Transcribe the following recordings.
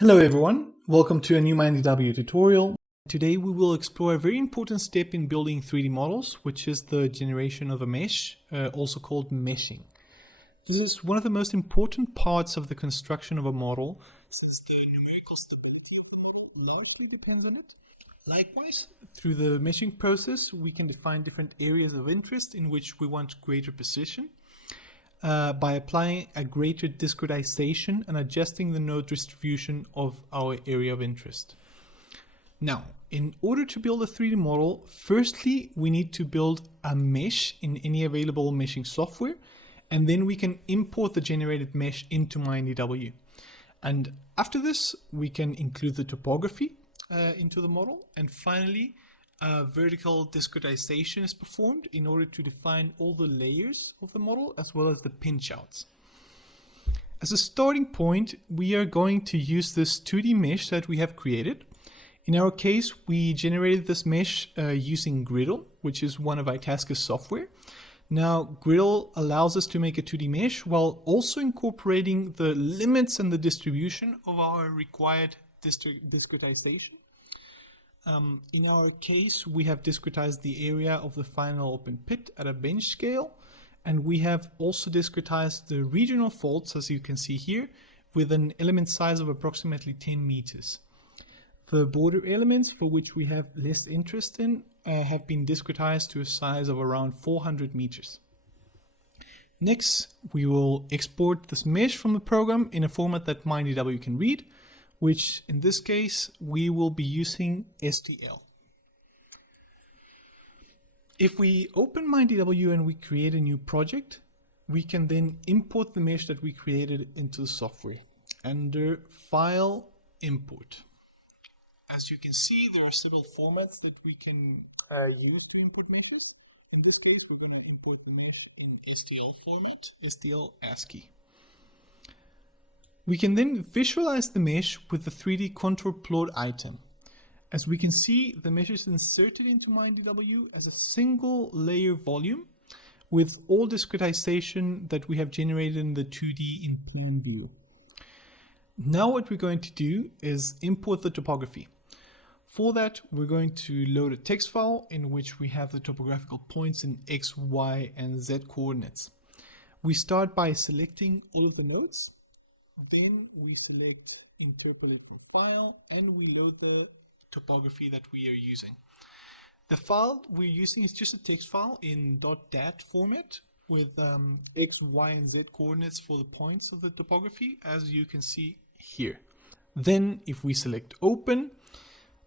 Hello everyone, welcome to a new MINEDW tutorial. Today we will explore a very important step in building 3D models, which is the generation of a mesh, also called meshing. This is one of the most important parts of the construction of a model, since the numerical stability of the model largely depends on it. Likewise, through the meshing process, we can define different areas of interest in which we want greater precision. By applying a greater discretization and adjusting the node distribution of our area of interest. Now, in order to build a 3D model, firstly, we need to build a mesh in any available meshing software, and then we can import the generated mesh into MINEDW. And after this, we can include the topography into the model, and finally, vertical discretization is performed in order to define all the layers of the model as well as the pinchouts. As a starting point, we are going to use this 2D mesh that we have created. In our case, we generated this mesh using Griddle, which is one of Itasca's software. Now, Griddle allows us to make a 2D mesh while also incorporating the limits and the distribution of our required discretization. In our case, we have discretized the area of the final open pit at a bench scale, and we have also discretized the regional faults, as you can see here, with an element size of approximately 10 meters. The border elements, for which we have less interest in, have been discretized to a size of around 400 meters. Next, we will export this mesh from the program in a format that MINEDW can read, which in this case, we will be using STL. If we open MINEDW and we create a new project, we can then import the mesh that we created into the software under File, Import. As you can see, there are several formats that we can use to import meshes. In this case, we're going to import the mesh in STL format, STL ASCII. We can then visualize the mesh with the 3D contour plot item. As we can see, the mesh is inserted into MINEDW as a single layer volume with all discretization that we have generated in the 2D in plan view. Now what we're going to do is import the topography. For that, we're going to load a text file in which we have the topographical points in X, Y, and Z coordinates. We start by selecting all of the nodes. Then we select interpolate from file and we load the topography that we are using. The file we're using is just a text file in .dat format with X, Y, and Z coordinates for the points of the topography, as you can see here. Then if we select open,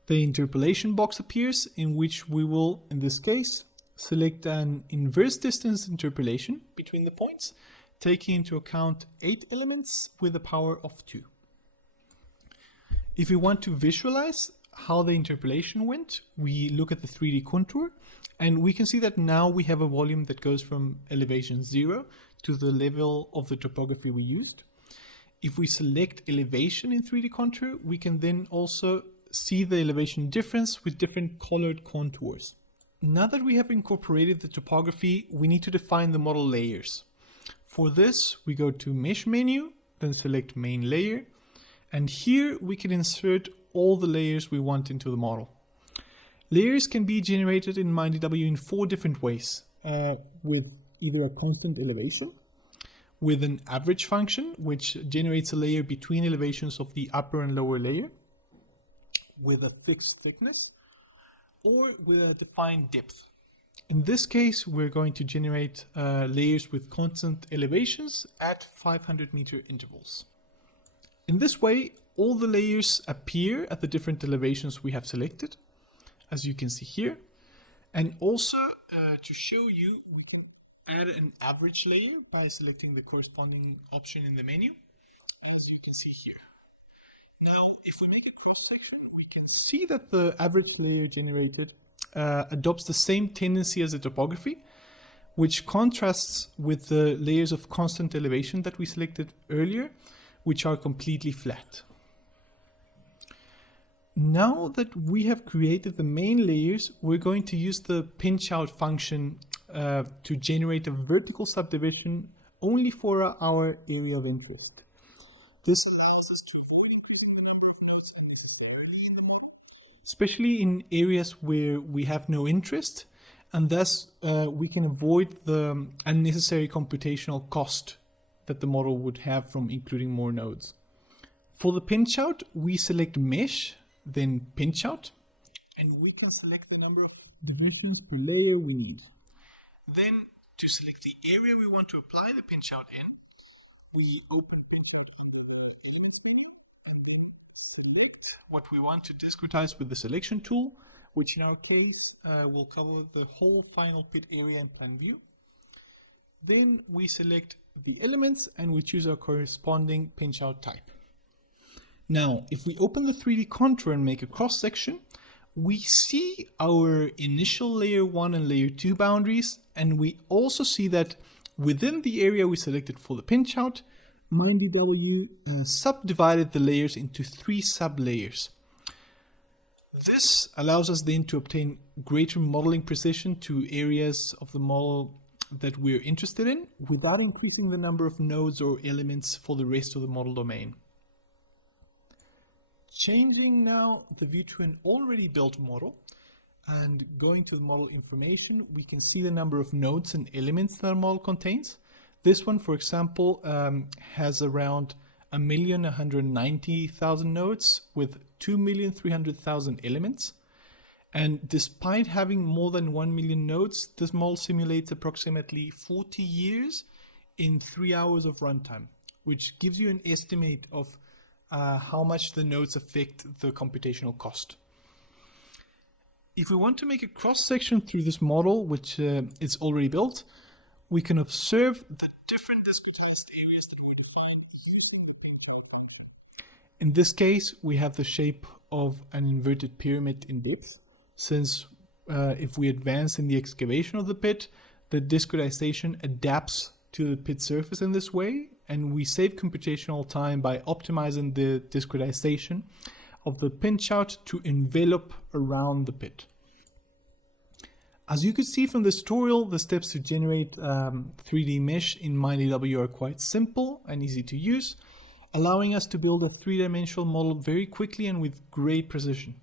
the interpolation box appears in which we will, in this case, select an inverse distance interpolation between the points, taking into account 8 elements with a power of 2. If we want to visualize how the interpolation went, we look at the 3D contour, and we can see that now we have a volume that goes from elevation 0 to the level of the topography we used. If we select elevation in 3D contour, we can then also see the elevation difference with different colored contours. Now that we have incorporated the topography, we need to define the model layers. For this, we go to Mesh menu, then select Main Layer, and here we can insert all the layers we want into the model. Layers can be generated in MINEDW in 4 different ways, with either a constant elevation, with an average function, which generates a layer between elevations of the upper and lower layer, with a fixed thickness, or with a defined depth. In this case, we're going to generate layers with constant elevations at 500 meter intervals. In this way, all the layers appear at the different elevations we have selected, as you can see here. And also, to show you, we can add an average layer by selecting the corresponding option in the menu, as you can see here. Now, if we make a cross section, we can see that the average layer generated adopts the same tendency as the topography, which contrasts with the layers of constant elevation that we selected earlier, which are completely flat. Now that we have created the main layers, we're going to use the Pinchout function to generate a vertical subdivision only for our area of interest. This allows us to avoid increasing the number especially in areas where we have no interest, and thus we can avoid the unnecessary computational cost that the model would have from including more nodes. For the pinchout, we select mesh, then pinchout, and we can select the number of divisions per layer we need. Then, to select the area we want to apply the pinchout in, we open pinchout in the menu and then select what we want to discretize with the selection tool, which in our case will cover the whole final pit area in plan view. Then we select the elements and we choose our corresponding pinchout type. Now, if we open the 3D contour and make a cross section, we see our initial layer 1 and layer 2 boundaries, and we also see that within the area we selected for the pinchout, MINEDW subdivided the layers into 3 sub-layers. This allows us then to obtain greater modeling precision to areas of the model that we're interested in without increasing the number of nodes or elements for the rest of the model domain. Changing now the view to an already built model and going to the model information, we can see the number of nodes and elements that our model contains. This one, for example, has around 1,190,000 nodes with 2,300,000 elements. And despite having more than 1 million nodes, this model simulates approximately 40 years in 3 hours of runtime, which gives you an estimate of how much the nodes affect the computational cost. If we want to make a cross-section through this model, which is already built, we can observe the different discretized areas that we define using the Pinchout. In this case, we have the shape of an inverted pyramid in depth, since if we advance in the excavation of the pit, the discretization adapts to the pit surface in this way, and we save computational time by optimizing the discretization of the pinchout to envelop around the pit. As you could see from this tutorial, the steps to generate 3D mesh in MINEDW are quite simple and easy to use, allowing us to build a 3-dimensional model very quickly and with great precision.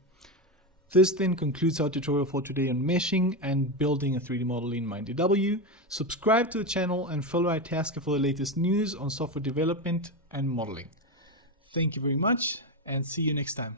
This then concludes our tutorial for today on meshing and building a 3D model in MINEDW. Subscribe to the channel and follow Itasca for the latest news on software development and modeling. Thank you very much and see you next time.